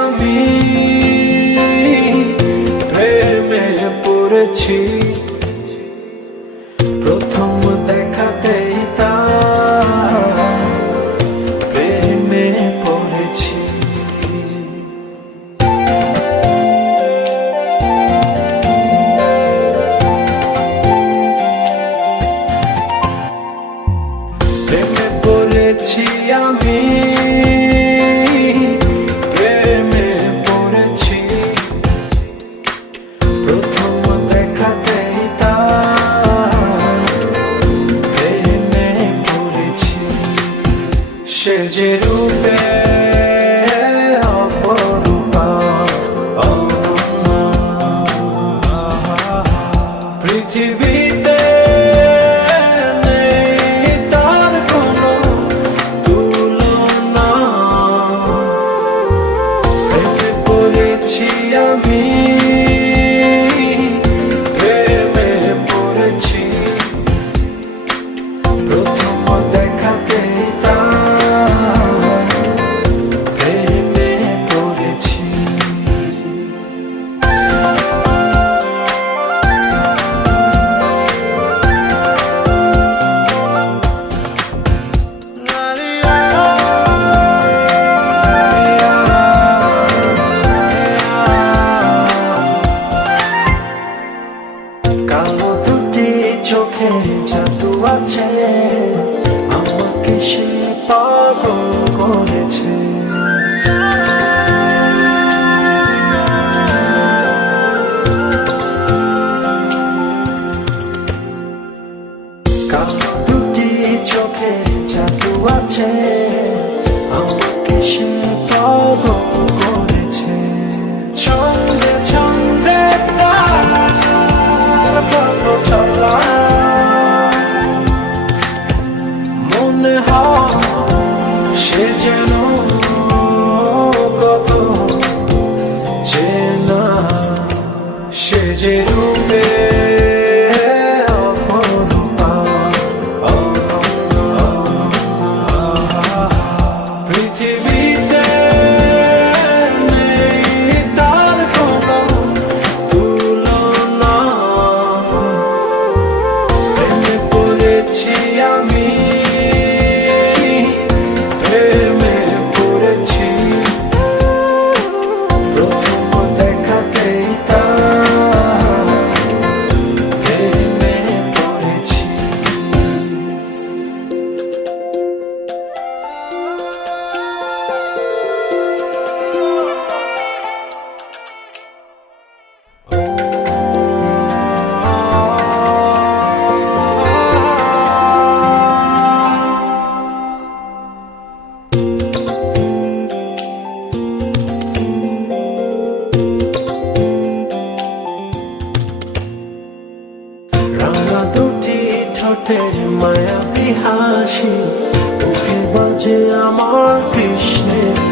আমি প্রেমে পড়েছি। প্রথম দেখাতেই তা প্রেমে পড়েছি। প্রেমে আমি। cheiro. করেছে, আমাকে সে পাগল করেছে। ছন্দে ছন্দে তার ভালো চলা। মনে হয় সে যেন কত চেনা। সে যে রূপে আমার কৃষ্ণের